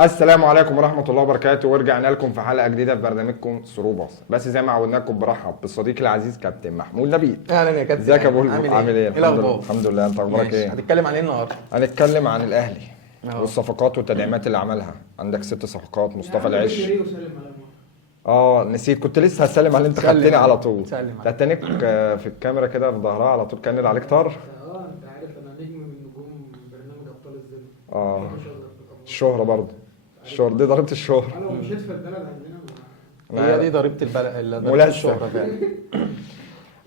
السلام عليكم ورحمة الله وبركاته، ورجعنا لكم في حلقة جديدة في برنامجكم ثرو باص. بس زي ما عودناكم برحب بالصديق العزيز كابتن محمود نبيل. اهلا يا كابتن. ازيك يا ابو عامل عامل ايه؟ ايه الاخبار؟ الحمد لله، انت اخبارك ماشي، ايه؟ هتتكلم عن ايه النهارده؟ هنتكلم عن الاهلي اه والصفقات والتدعيمات اللي عملها. عندك 6 صفقات. مصطفى العش. وسلم على الله. نسيت، كنت لسه هسلم على انت سلم خدتني على عليه. طول. سلم عليه. تتنك في الكاميرا كده في ظهرها على طول، كان اللي عليك طار. انت عارف انا نجم من نجوم برنامج ابطال الظل. اه ما شاء الله. الشهرة برضه. الشهرة دي ضربة الشهرة. انا لو مشيت في البلد عندنا هي دي ضريبه البلد، ضريبه ملاسة. الشهره فعلا.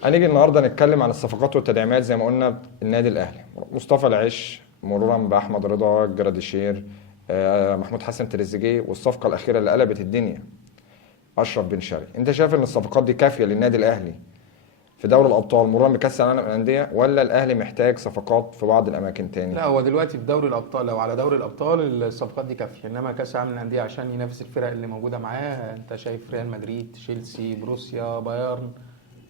هنيجي النهارده نتكلم عن الصفقات والتدعيمات زي ما قلنا. النادي الاهلي مصطفى العش مرورا باحمد رضا، جراديشير، محمود حسن تريزيجيه، والصفقه الاخيره اللي قلبت الدنيا اشرف بن شرقي. انت شايف ان الصفقات دي كافيه للنادي الاهلي في دوري الابطال مرورا بكاس العالم للانديه، ولا الاهلي محتاج صفقات في بعض الاماكن تاني؟ لا، هو دلوقتي في دوري الابطال، لو على دوري الابطال الصفقات دي كافيه، انما كاس العالم للانديه عشان ينافس الفرق اللي موجوده معاه، انت شايف ريال مدريد، تشيلسي، بروسيا، بايرن،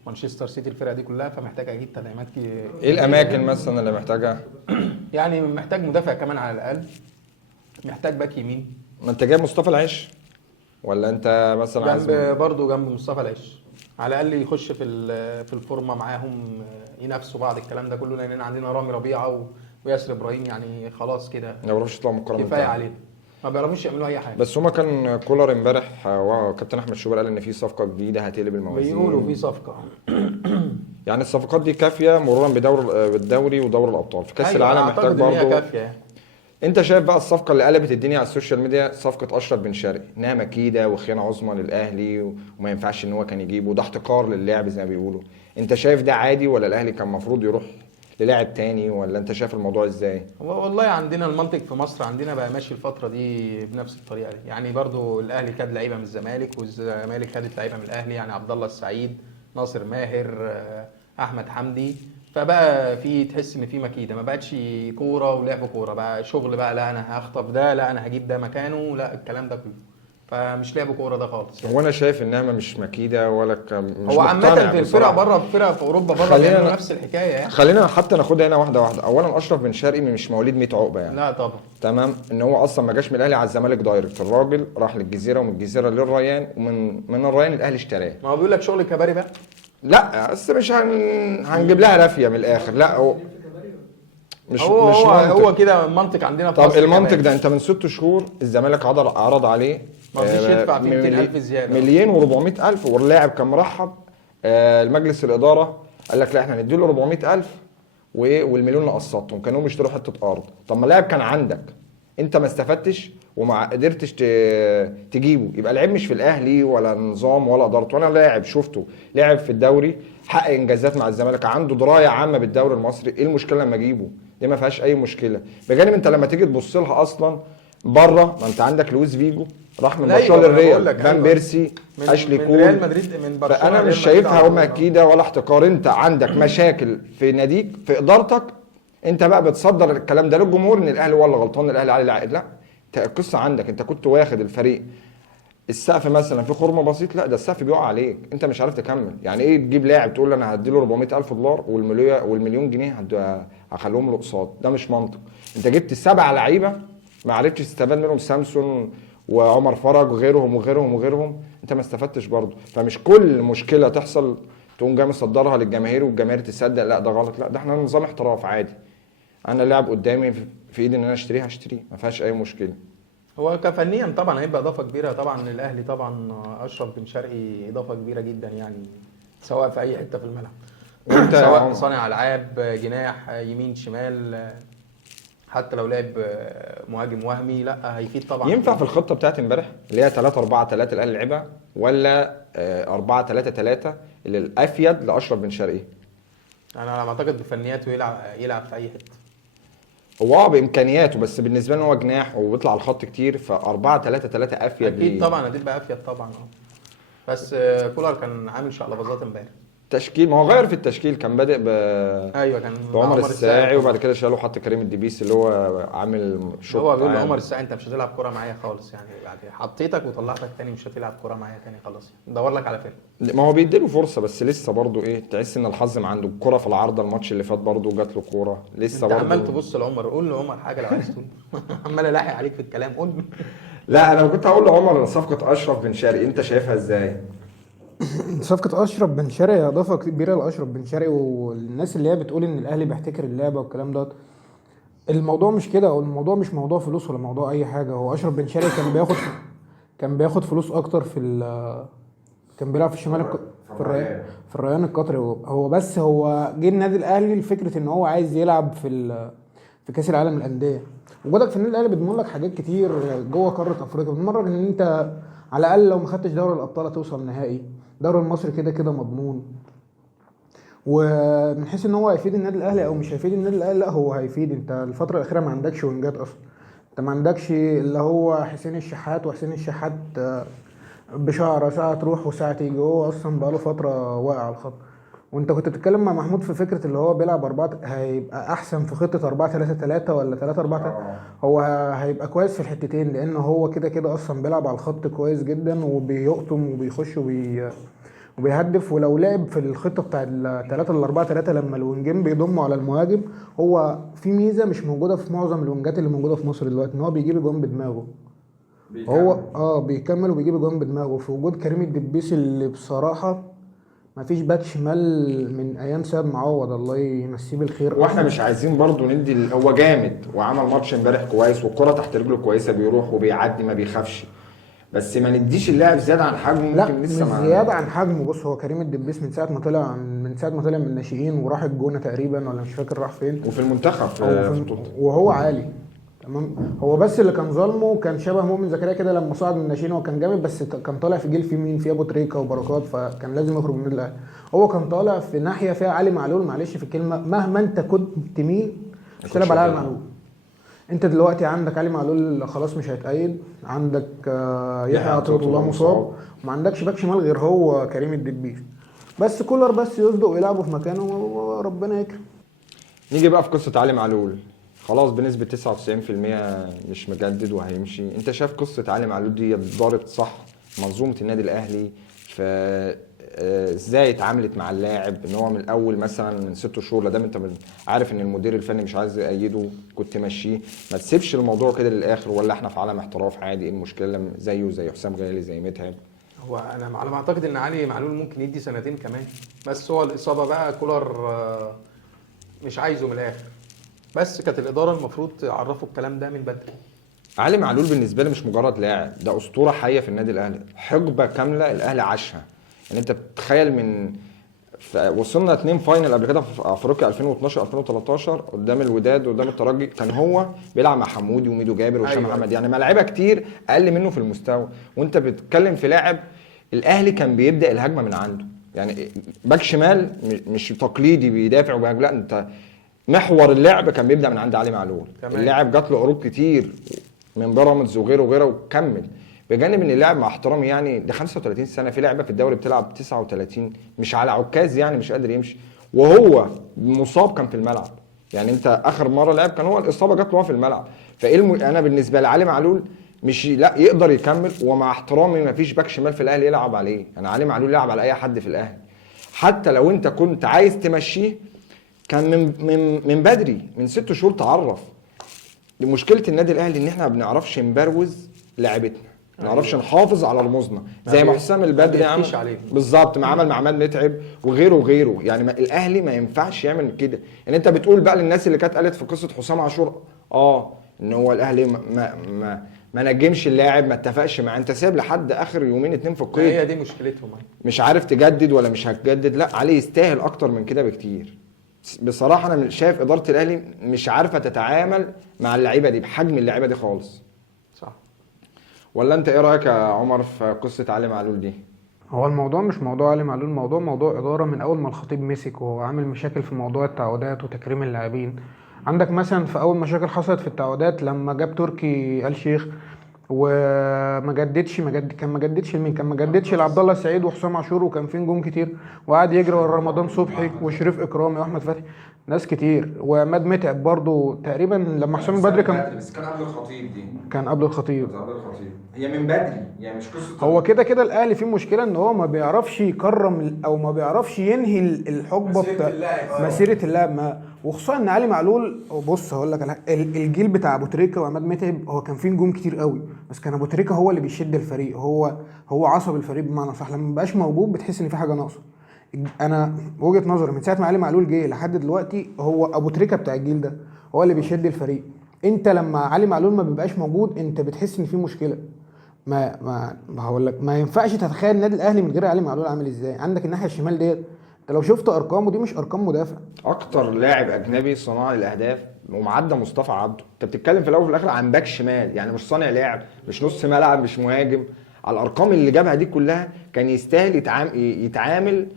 مانشستر سيتي، الفرق دي كلها، فمحتاج اكيد تدعيمات ايه الاماكن مثلا اللي محتاجها؟ يعني محتاج مدافع كمان على الاقل، محتاج باك يمين ما انت جايب مصطفى العش، ولا انت مثلا عايز برضه جنب مصطفى العش، على الاقل يخش في الفورمه معاهم، ينافسوا بعض الكلام ده كله، لان عندنا رامي ربيعه وياسر ابراهيم، يعني خلاص كده ما بيعرفوش يطلعوا من الكوره كفايه علينا، ما بيعرفوش يعملوا اي حاجه. بس هما كان كولر امبارح وكابتن احمد شوبير قال ان في صفقه جديده هتقلب الموازين. بيقولوا في صفقه. يعني الصفقات دي كافيه مرورا بالدوري ودوري الابطال. في كاس أيوة، العالم أنا محتاج أعتقد إن هي برضه. كافيه يعني. انت شايف بقى الصفقه اللي قلبت الدنيا على السوشيال ميديا، صفقه اشرف بن شرقي، انها مكيده وخيانه عظمى للاهلي وما ينفعش ان هو كان يجيبه، وده احتكار للاعب زي ما بيقولوا. انت شايف ده عادي، ولا الاهلي كان المفروض يروح للاعب تاني، ولا انت شايف الموضوع ازاي؟ والله عندنا المنطق في مصر عندنا بقى ماشي الفتره دي بنفس الطريقه دي، يعني برضو الاهلي خد لعيبه من الزمالك، والزمالك خدت لعيبه من الاهلي، يعني عبد الله السعيد، ناصر ماهر، احمد حمدي، فبقى في تحس ان في مكيده، ما بقتش كوره ولعب كوره، بقى شغل بقى، لا انا هخطف ده، لا انا هجيب ده مكانه، لا الكلام ده كله، فمش لعب كوره ده خالص يعني. هو انا شايف انها مش مكيده ولا مش هو مقتنع عامه في الفرق بصراحة. بره، فرق في اوروبا بره خلينا بيعملوا نفس الحكايه يعني. خلينا حتى ناخدها هنا واحده واحده. اولا اشرف بن شرقي مش مواليد 100 عقبه يعني. لا طبعا. تمام، ان هو اصلا ما جاش من الاهلي على الزمالك دايركت، الراجل راح للجزيره ومن الجزيره للريان، ومن الريان الاهلي اشتراه. ما هو بيقول لك شغل كباري بقى. لا بس مش هنجيب لها رافيه من الاخر، لا هو مش هو مش هو منطق. هو كده المنطق عندنا في طب مصر المنطق كمان. ده انت من 6 شهور الزمالك عرض عليه ما رضيش يدفع فيه 200,000 زياده. مليون و400,000، واللاعب كان مرحب. المجلس الاداره قال لك لا احنا هنديله 400,000 والمليون نقسطهم، كانوا يشتروا حته ارض. طب ما اللاعب كان عندك، انت ما استفدتش وما قدرتش تجيبه، يبقى العيب مش في الاهلي ولا نظام ولا ادارته. وانا لاعب شفته لاعب في الدوري، حقق انجازات مع الزمالك، عنده درايه عامه بالدوري المصري، ايه المشكله لما اجيبه؟ دي ما فيهاش اي مشكله. بجانب انت لما تيجي تبص لها اصلا بره، ما انت عندك لويس فيجو راح من برشلونه للريال، فان بيرسي، اشلي من كول، ريال مدريد، من برشلونه فانا ريال مش مدريد شايفها على هم طول. اكيده ولا احتكار. انت عندك مشاكل في ناديك في ادارتك، انت بقى بتصدر الكلام ده للجمهور ان الاهلي هو اللي غلطان، الاهلي عليه العائد. لا، القصه عندك انت كنت واخد الفريق السقف مثلا في خرم بسيط، لا ده السقف بيقع عليك، انت مش عارف تكمل. يعني ايه تجيب لاعب تقول انا هديله 400,000 دولار والمليون جنيه هخليهم له قساط؟ ده مش منطق. انت جبت 7 لعيبه ما عرفتش تستفاد منهم، سامسون وعمر فرج وغيرهم وغيرهم وغيرهم، انت ما استفدتش برضه. فمش كل مشكله تحصل تقوم جاي مصدرها للجماهير والجماهير تصدق لا ده غلط. لا، ده احنا نظام احتراف عادي. انا لاعب قدامي في ايدي ان انا اشتريه ما فيهاش اي مشكله. هو كفنيا طبعا هيبقى اضافه كبيره طبعا للاهلي، طبعا اشرف بن شرقي اضافه كبيره جدا يعني، سواء في اي حته في الملعب. وانت سواء صانع العاب، جناح، يمين، شمال، حتى لو لعب مهاجم وهمي، لا هيفيد طبعا. ينفع في الخطه بتاعت امبارح اللي هي 3-4-3 الاهلي لعبها، ولا 4-3-3 اللي الافيد لاشرف بن شرقي؟ انا بعتقد بفنياته يلعب في اي حته. هو بامكانياته، بس بالنسبه لنا هو جناح وبيطلع على الخط كتير، ف 4-3-3 افيد اكيد ليه. طبعا هتبقى افيد طبعا. بس كولر كان عامل شقلباظات امبارح. تشكيل، ما هو غير في التشكيل، كان بادئ ايوه كان بعمر الساعي وبعد كده شالوا حط كريم الدبيس اللي هو عامل شوط هو بيقول عام. لعمر الساعي انت مش هتلعب كوره معايا خالص يعني، بعد حطيتك وطلعتك تاني مش هتلعب كوره معايا تاني خلاص، دور لك على فيلم. ما هو بيديله فرصه بس لسه برضه ايه، تحس ان الحظ ما عنده. الكوره في العارضه الماتش اللي فات برضه جات له كوره لسه انت برضه. عمال تبص لعمر، قول لعمر حاجه لو عايز تقول. عمال الاحق عليك في الكلام، قول. لا انا كنت هقول لعمر صفقه اشرف بن شرقي انت شايفها ازاي؟ صفقة أشرف بن شرقي إضافة كبيرة لأشرف بن شرقي، والناس اللي هي بتقول إن الأهلي بيحتكر اللعبة والكلام ده، الموضوع مش كده، أو الموضوع مش موضوع فلوس ولا موضوع أي حاجة. هو أشرف بن شرقي كان بياخد فلوس أكتر كان بيلعب في الشمال في الريان القطري. بس هو جه النادي الأهلي لفكرة إن هو عايز يلعب في كأس العالم للأندية. وجودك في النادي الأهلي بيضمن لك حاجات كتير جوه قارة أفريقيا، بتمرن إن أنت على الأقل لو ما خدتش دوري الأبطال هتوصل نهائي، الدوري المصري كده كده مضمون. ومن حيث ان هو هيفيد النادي الاهلي او مش هيفيد النادي الاهلي، لا هو هيفيد. انت الفتره الاخيره ما عندكش وينجات اصلا، انت ما عندكش اللي هو حسين الشحات، وحسين الشحات بشعره ساعه تروح وساعه تيجي، هو اصلا بقاله فتره واقع على الخط. وانت كنت بتتكلم مع محمود في فكره اللي هو بيلعب هيبقى احسن في خطه 4-3-3 ولا 3-4-3. هو هيبقى كويس في الحتتين، لان هو كده كده اصلا بيلعب على الخط كويس جدا وبيقطم وبيخش وبيهدف. ولو لعب في الخطه بتاع ال3-4-3 لما الوينجين بيضموا على المهاجم، هو في ميزه مش موجوده في معظم الوينجات اللي موجوده في مصر دلوقتي، ان هو بيجيب جون بدماغه. هو بيكمل وبيجيب جون بدماغه. في وجود كريم الدبيس اللي بصراحه ما فيش باك شمال من ايام سيد معوض، الله يمسيه بالخير. واحنا مش عايزين برضو ندي، هو جامد وعمل ماتش امبارح كويس والكرة تحت رجله كويسه، بيروح وبيعدي ما بيخافش، بس ما نديش اللاعب زياده عن حجمه. لا ممكن مش لسه زياده عن حجمه. بص هو كريم الدبيس من ساعه ما طلع من الناشئين وراح الجونه تقريبا، ولا مش فاكر راح فين، وفي المنتخب في بطولته وهو عالي تمام. هو بس اللي كان ظلمه كان شبه مؤمن زكريا كده لما صعد من الناشئين، هو كان جامد بس كان طالع في جيل فيه مين، فيه ابو تريكه وبركات، فكان لازم يخرج من النادي الاهلي. هو كان طالع في ناحيه فيها علي معلول، معلش في الكلمه، مهما انت كنت مين مش تلعب على علي معلول. انت دلوقتي عندك علي معلول خلاص مش هيتأيد، عندك يحيى عطية الله مصاب، وما عندكش باك شمال غير هو كريم الدبيس. بس كولر بس يصدق ويلعبوا في مكانه وربنا يكرم. نيجي بقى في قصه علي معلول، خلاص بنسبه 99% مش مجدد وهيمشي. انت شايف قصه علي معلول دي ضارت صح منظومه النادي الاهلي؟ ازاي اتعاملت مع اللاعب ان هو من الاول مثلا من 6 شهور لدام انت عارف ان المدير الفني مش عايز يأيده كنت تمشيه، ما تسيبش الموضوع كده للاخر؟ ولا احنا في عالم احتراف عادي، ايه المشكله؟ زيه زي حسام غالي زي متعب. هو انا على ما اعتقد ان علي معلول ممكن يدي سنتين كمان، بس هو الاصابه بقى كولر مش عايزه من الاخر، بس كانت الاداره المفروض تعرفوا الكلام ده من بدري. علي معلول بالنسبه لي مش مجرد لاعب، ده اسطوره حيه في النادي الاهلي، حقبه كامله الاهلي عاشها. يعني انت بتتخيل من وصلنا 2 فاينل قبل كده في افريقيا 2012 2013 قدام الوداد وقدام الترجي، كان هو بيلعب مع حمودي وميدو جابر وهشام محمد، يعني ملاعيبه كتير اقل منه في المستوى. وانت بتتكلم في لاعب الاهلي كان بيبدا الهجمه من عنده، يعني باك شمال مش تقليدي بيدافع وبيهاجم، لا انت محور اللعب كان بيبدا من عند علي معلول. اللاعب جات له عروض كتير من بيراميدز وغيره وغيره وكمل، بجانب ان اللاعب مع احترامي يعني ده 35 سنه، في لعبه في الدوري بتلعب 39 مش على عكاز، يعني مش قادر يمشي وهو مصاب كان في الملعب. يعني انت اخر مره لعب كان هو الاصابه جات له في الملعب. انا بالنسبه لي علي معلول مش لا يقدر يكمل، ومع احترامي ما فيش باك شمال في الاهلي يلعب عليه. انا علي معلول يلعب على اي حد في الاهلي، حتى لو انت كنت عايز تمشيه كان من بدري من 6 شهور تعرف. مشكله النادي الاهلي ان احنا ما بنعرفش نبروز لاعبتنا، ما نعرفش نحافظ على رموزنا زي ما حسام البدري عمل بالظبط، ما عمل مع عماد متعب وغيره وغيره. يعني الاهلي ما ينفعش يعمل كده. يعني انت بتقول بقى للناس اللي كانت قالت في قصه حسام عاشور ان هو الاهلي ما نجمش اللاعب، ما اتفقش معاه، انت سايب لحد اخر يومين 2 في القيد. هي دي مشكلتهم، مش عارف تجدد ولا مش هتجدد. لا عليه يستاهل اكتر من كده بكتير. بصراحه انا شايف اداره الاهلي مش عارفه تتعامل مع اللعيبه دي بحجم اللعيبه دي خالص. صح ولا انت ايه رايك يا عمر في قصه علي معلول دي؟ هو الموضوع مش موضوع علي معلول، موضوع اداره من اول ما الخطيب مسك، وهو عامل مشاكل في موضوع التعاقدات وتكريم اللاعبين. عندك مثلا في اول مشاكل حصلت في التعاقدات لما جاب تركي آل شيخ، وما جددش كان ما جددش لمين؟ كان ما جددش لعبد الله السعيد وحسام عاشور، وكان في نجوم كتير، وقعد يجري ورا رمضان صبحي وشريف اكرامي واحمد فتحي، ناس كتير، وعماد متعب برضو تقريبا لما حسام البدري كان. بس كان قبل الخطيب دي. كان قبل الخطيب. قبل الخطيب. هي من بدري يعني مش قصه. هو كده كده الاهلي فيه مشكله ان هو ما بيعرفش يكرم او ما بيعرفش ينهي الحقبه بتاع مسيره اللاعب، ما وخصوصا ان علي معلول. بص هقول لك على الجيل بتاع ابو تريكه وعماد متعب، هو كان فيه نجوم كتير قوي، بس كان ابو تريكه هو اللي بيشد الفريق، هو عصب الفريق بمعنى صح. لما مبقاش موجود بتحس ان في حاجه ناقصه. انا وجهه نظري من ساعه ما علي معلول جه لحد دلوقتي، هو ابو تريكه بتاع الجيل ده هو اللي بيشد الفريق. انت لما علي معلول ما بيبقاش موجود انت بتحس ان في مشكله. ما هقول لك، ما ينفعش تتخيل النادي الاهلي من غير علي معلول عامل ازاي. عندك الناحيه الشمال ديت، انت لو شفت ارقامه دي مش ارقام مدافع. اكتر لاعب اجنبي صناعه للاهداف ومعدى مصطفى عبده. انت بتتكلم في الاول وفي الاخر عن باك شمال، يعني مش صانع لاعب، مش نص ملعب، مش مهاجم. على الارقام اللي جابها دي كلها كان يستاهل يتعامل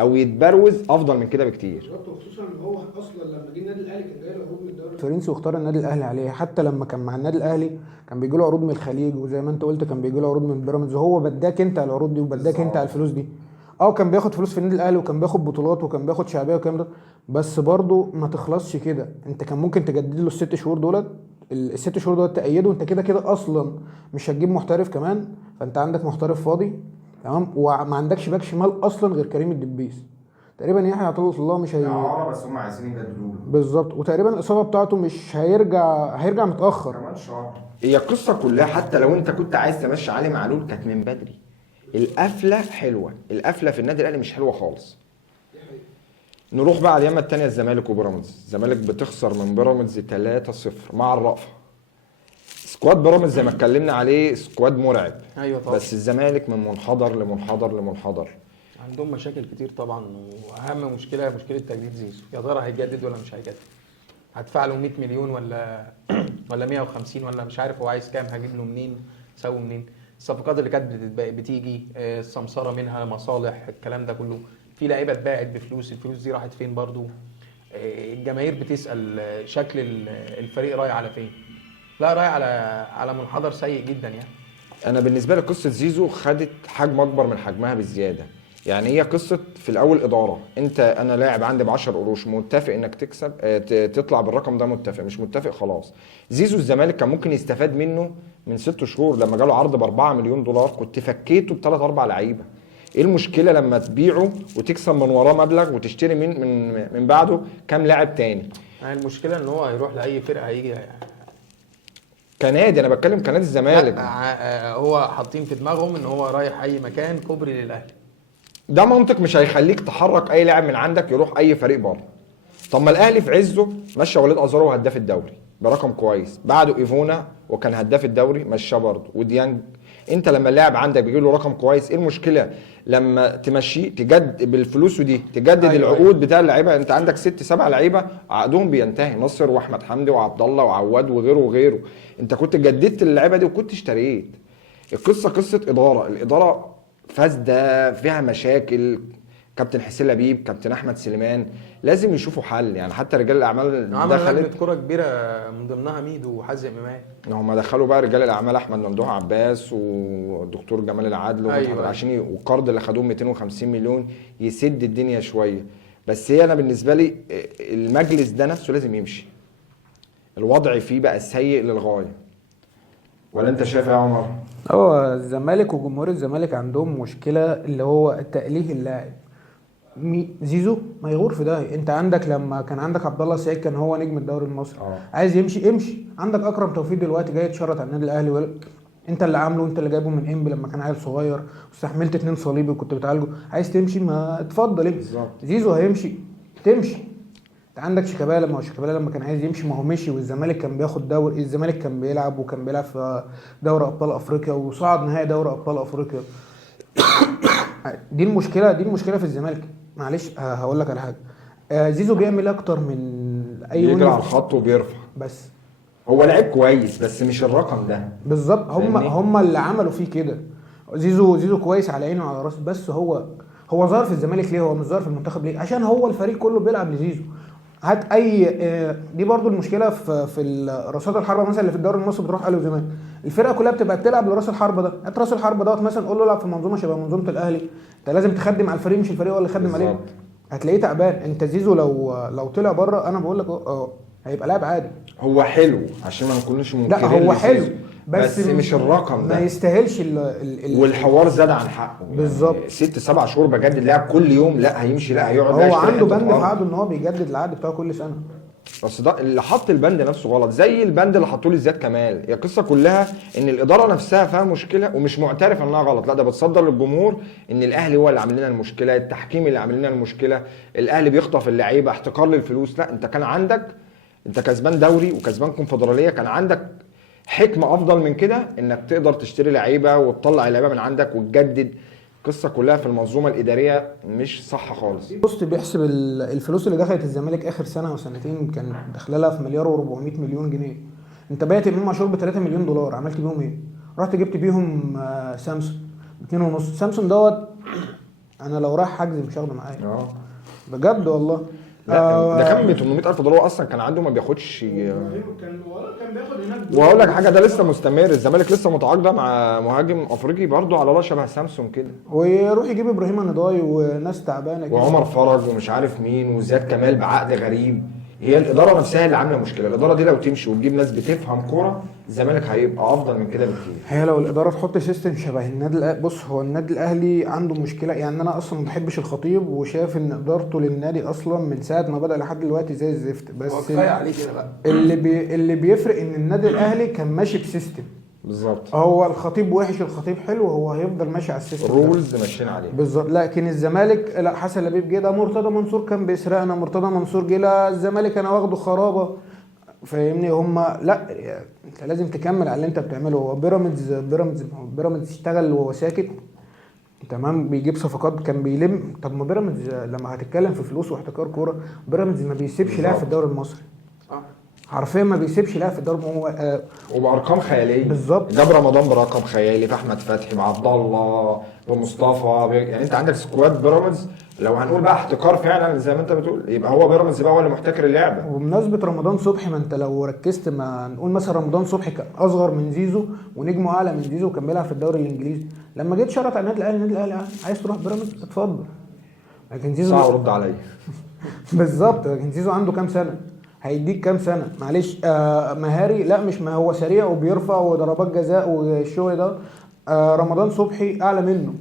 او يتبروز افضل من كده بكتير. بالظبط، وخصوصا ان هو اصلا لما جه النادي الاهلي كان جاي له عروض من الدوري الفرنسي واختار النادي الاهلي عليه. حتى لما كان مع النادي الاهلي كان بيجي له عروض من الخليج، وزي ما انت قلت كان بيجي له عروض من بيراميدز، وهو بداك انت على العروض دي وبداك انت على الفلوس دي. كان بياخد فلوس في النادي الاهلي وكان بياخد بطولات وكان بياخد شعبيه والكلام ده، بس برضه ما تخلصش كده. انت كان ممكن تجدد له الست شهور دولت، الست شهور دولت تأيده، وانت كده كده اصلا مش هتجيب محترف كمان، فانت عندك محترف فاضي تمام، وما عندكش باك شمال اصلا غير كريم الدبيس. تقريبا يحيى عطيه الله مش بس هم عايزين يجددوا له بالظبط، وتقريبا الاصابه بتاعته مش هيرجع متاخر كمان شهر. هي القصه كلها حتى لو انت كنت عايز تمشي علي معلول كانت من بدري. القفله حلوه، القفله في النادي الاهلي مش حلوه خالص. نروح بقى على اليمه الثانيه، الزمالك وبيراميدز. الزمالك بتخسر من بيراميدز 3-0 مع الرأفه. سكواد بيراميدز زي ما اتكلمنا عليه سكواد مرعب. ايوه طبعا. بس الزمالك من منحدر لمنحدر لمنحدر. عندهم مشاكل كتير طبعا، واهم مشكله تجديد زيزو. يا ترى هيجدد ولا مش هيجدد؟ هدفع له 100 مليون ولا 150 ولا مش عارف هو عايز كام، هجيب له منين، سوي منين. الصفقات اللي كانت بتيجي السمسره منها مصالح، الكلام ده كله. في لعيبه اتباعت بفلوس، الفلوس دي راحت فين برضو؟ الجماهير بتسال شكل الفريق رايح على فين؟ لا، رايح على منحدر سيء جدا يعني. انا بالنسبه لي قصه زيزو خدت حجم اكبر من حجمها بزياده. يعني هي قصه في الاول اداره. انا لاعب عندي ب 10 قروش، متفق انك تكسب تطلع بالرقم ده، متفق، مش متفق خلاص. زيزو الزمالك كان ممكن يستفاد منه من 6 شهور لما جاله عرض ب 4 مليون دولار، كنت فكيته ب 3-4 لعيبه. ايه المشكله لما تبيعه وتكسب من وراه مبلغ وتشتري من بعده كام لاعب تاني؟ يعني المشكله ان هو هيروح لاي فرقه هيجي يعني كنادي. انا بتكلم كنادي الزمالك. هو حاطين في دماغهم ان هو رايح اي مكان كوبري للاهلي. ده منطق مش هيخليك تحرك اي لاعب من عندك يروح اي فريق بره. طب ما الاهلي في عزه مشى وليد ازارو هداف الدوري برقم كويس، بعده ايفونا وكان هداف الدوري مشاه برضه، وديانج. انت لما اللاعب عندك بيجي له رقم كويس، ايه المشكله لما تمشيه تجدد بالفلوس دي، تجدد العقود بتاع اللعيبه؟ انت عندك 6-7 لعيبه عقدهم بينتهي، نصر واحمد حمدي وعبد الله وعواد وغيره. انت كنت جددت اللعيبه دي وكنت اشتريت. القصه قصه اداره، الاداره فاسده فيها مشاكل. كابتن حسين لبيب، كابتن احمد سليمان لازم يشوفوا حل. يعني حتى رجال الاعمال عمل لجنه كوره كبيره من ضمنها ميدو وحازم امام. هم دخلوا بقى رجال الاعمال احمد ممدوح عباس والدكتور جمال العدل أيوة. عشان والقرض اللي خدوه 250 مليون يسد الدنيا شويه. بس هي انا بالنسبه لي المجلس ده نفسه لازم يمشي. الوضع فيه بقى سيء للغايه. ولا انت شايف يا عمر؟ هو الزمالك وجمهور الزمالك عندهم مشكله اللي هو تأليه اللاعب. زيزو ما يغور في ده. انت عندك لما كان عندك عبد الله السعيد كان هو نجم الدوري المصري، عايز يمشي امشي. عندك اكرم توفيق دلوقتي جاي يتشرط على النادي الاهلي، انت اللي عامله، انت اللي جايبه من انبي لما كان عيل صغير واستحملت 2 صليبي وكنت بتعالجه. عايز تمشي ما اتفضل امشي. زيزو هيمشي تمشي. انت عندك شيكابالا، ما هو شيكابالا لما كان عايز يمشي ما هو مشي، والزمالك كان بياخد دوري، الزمالك كان بيلعب وكان بيلعب في دوري ابطال افريقيا وصعد نهائي دوري ابطال افريقيا. دي المشكله في الزمالك. معلش هقول لك على حاجه، زيزو بيعمل اكتر من اي بيجري على الخط وبيرفع، بس هو لعيب كويس بس مش الرقم ده بالظبط. هم اللي عملوا فيه كده. زيزو كويس على عينه وعلى راسه، بس هو ظهر في الزمالك ليه؟ هو مش ظهر في المنتخب ليه؟ عشان هو الفريق كله بيلعب لزيزو. هات اي دي برضو المشكله في رصاد الحربه مثلا اللي في الدوري المصري بتروح اهلي وزمالك. الفرقه كلها بتبقى بتلعب لراس الحربه ده. هات راس الحربه دوت مثلا قول له العب في منظومه شبه منظومه الاهلي. انت لازم تخدم على الفريق مش الفريق هو اللي يخدم عليك. بالظبط. هتلاقيه تعبان. انت زيزو لو طلع بره انا بقول لك هيبقى لاعب عادي. هو حلو عشان ما نكونش منكرين لا هو حلو لزيزو. بس مش الرقم ما ده. يستاهلش والحوار زاد عن حقه بالظبط. يعني 6-7 شهور بجدد لاعب كل يوم، لا هيمشي، لا هيقعد، لا هو يشتري عنده حتة بند في أرض. عقده ان هو بيجدد العقد بتاعه كل سنه. بس ده اللي حط البند نفسه غلط، زي البند اللي حطوه لزياد كمال. هي القصه كلها ان الاداره نفسها فيها مشكله ومش معترف انها غلط، لا ده بتصدر للجمهور ان الاهلي هو اللي عامل لنا المشكله، التحكيم اللي عامل لنا المشكله، الاهلي بيخطف اللعيبه، احتكار للفلوس. لا انت كان عندك، انت كسبان دوري وكسبان كونفدراليه، كان عندك حكمه افضل من كده انك تقدر تشتري لعيبه وتطلع اللعيبه من عندك وتجدد. القصه كلها في المنظومه الاداريه مش صح خالص. بص بيحسب الفلوس اللي دخلت الزمالك اخر سنه او سنتين كان داخله لها في مليار و400 مليون جنيه. انت بعت امام عاشور ب 3 مليون دولار، عملت بيهم ايه؟ رحت جبت بيهم سامسون ب 2.5. سامسون دوت انا لو رايح حجز مش هاخده معايا بجد والله. لا ده كان ب 800,000 دولار اصلا كان عنده ما بياخدش. كان بياخد هناك وهقول لك حاجه، ده لسه مستمر، الزمالك لسه متعاقده مع مهاجم افريقي برضه على الله شبه سامسون كده، ويروح يجيب ابراهيم النضاي وناس تعبانه كده وعمر فرج ومش عارف مين وزياد كمال بعقد غريب. هي الاداره نفسها اللي عامله مشكله. الاداره دي لو تمشي وتجيب ناس بتفهم كوره الزمالك هيبقى افضل من كده بكتير. هي لو الاداره تحط سيستم شبه النادي الاهلي. بص هو النادي الاهلي عنده مشكله، يعني انا اصلا ما بحبش الخطيب وشايف ان ادارته للنادي اصلا من ساعه ما بدا لحد دلوقتي زي الزفت. بس كفايه عليه كده بقى. اللي بيفرق ان النادي الاهلي كان ماشي بسيستم. بالظبط. هو الخطيب وحش الخطيب حلو، هو هيفضل ماشي على السيستم ده. الرولز ماشيين عليه بالظبط. لكن الزمالك لا، حسن لبيب جه ده مرتضى منصور كان بيسرقنا، مرتضى منصور جه لا الزمالك انا واخده خرابه فاهمني. هم لا انت لازم تكمل على اللي انت بتعمله. هو بيراميدز اشتغل وهو ساكت تمام، بيجيب صفقات كان بيلم. طب ما بيراميدز لما هتتكلم في فلوس واحتكار كوره، بيراميدز ما بيسيبش لاعب في الدوري المصري حرفيا، ما بيسيبش لاعب في الدوري. هو وبارقام خياليه بالظبط. جاب رمضان برقم خيالي، في احمد فتحي بعبد الله بمصطفى يعني انت عندك سكواد بيراميدز. لو هنقول بقى احتكار فعلا زي ما انت بتقول يبقى هو بيراميدز بقى هو اللي محتكر اللعبه. وبمناسبة رمضان صبحي، ما انت لو ركزت ما نقول مثلا رمضان صبحي كان اصغر من زيزو ونجمه اعلى من زيزو وكان بيلعب في الدوري الانجليزي. لما جيت شرط على النادي الاهلي عايز تروح بيراميدز اتفضل. لكن زيزو ساعه ورد عليا بالظبط. لكن زيزو عنده كام سنة؟ هيديك كام سنة؟ معلش مهاري لا مش ما هو سريع وبيرفع وضربات جزاء والشغل ده. رمضان صبحي اعلى منه.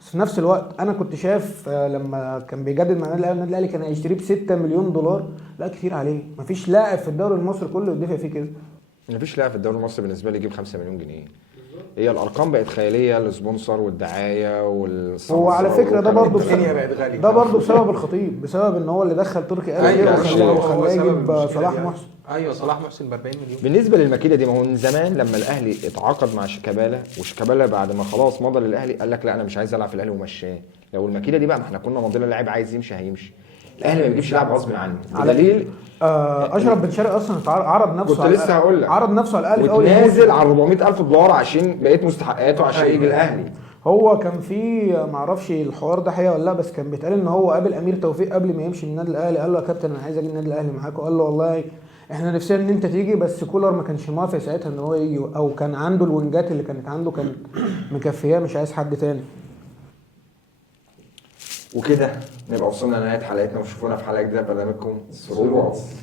بس في نفس الوقت انا كنت شايف لما كان بيجدد مع النادي الاهلي كان هيشتريه ب 6 مليون دولار. لا كتير عليه. مفيش لاعب في الدوري المصري كله يدفع فيه كده. مفيش لاعب في الدوري المصري بالنسبه لي يجيب 5 مليون جنيه. هي الارقام بقت خياليه، السبونسر والدعايه والسمسار. هو على فكره ده برضه الدنيا بقت غاليه. ده برضه بسبب الخطيب، بسبب ان هو اللي دخل تركي آل أيوة، وخلاه يجيب صلاح محسن. ايوه صلاح محسن ب 40 مليون. بالنسبه للمكيده دي، ما هو من زمان لما الاهلي اتعاقد مع شيكابالا وشيكابالا بعد ما خلاص مضى للاهلي قال لك لا انا مش عايز العب في الاهلي ومشاه. لو المكيده دي بقى ما احنا كنا مضينا لاعب عايز يمشي هيمشي. الاهلي ما بيجيبش لاعب غصب عنه بدليل اشرف بن شرقي اصلا عرض نفسه كنت لسه هقول لك عرض نفسه على الاهلي وتنازل على 400,000 دولار عشان بقيت مستحقاته عشان يجي الاهلي. هو كان في معرفش الحوار ده حقيقه ولا لا، بس كان بيتقال ان هو قابل امير توفيق قبل ما يمشي من النادي الاهلي. قال له يا كابتن انا عايز اجي النادي الاهلي معاك. وقال له والله احنا نفسنا ان انت تيجي، بس كولر ما كانش موافق ساعتها ان هو يجي، او كان عنده الوينجات اللي كانت عنده كانت مكفياه مش عايز حد تاني. وكده نبقى وصلنا لنهايه حلقتنا وشوفونا في حلقه جديده برنامجكم سرور وعصر.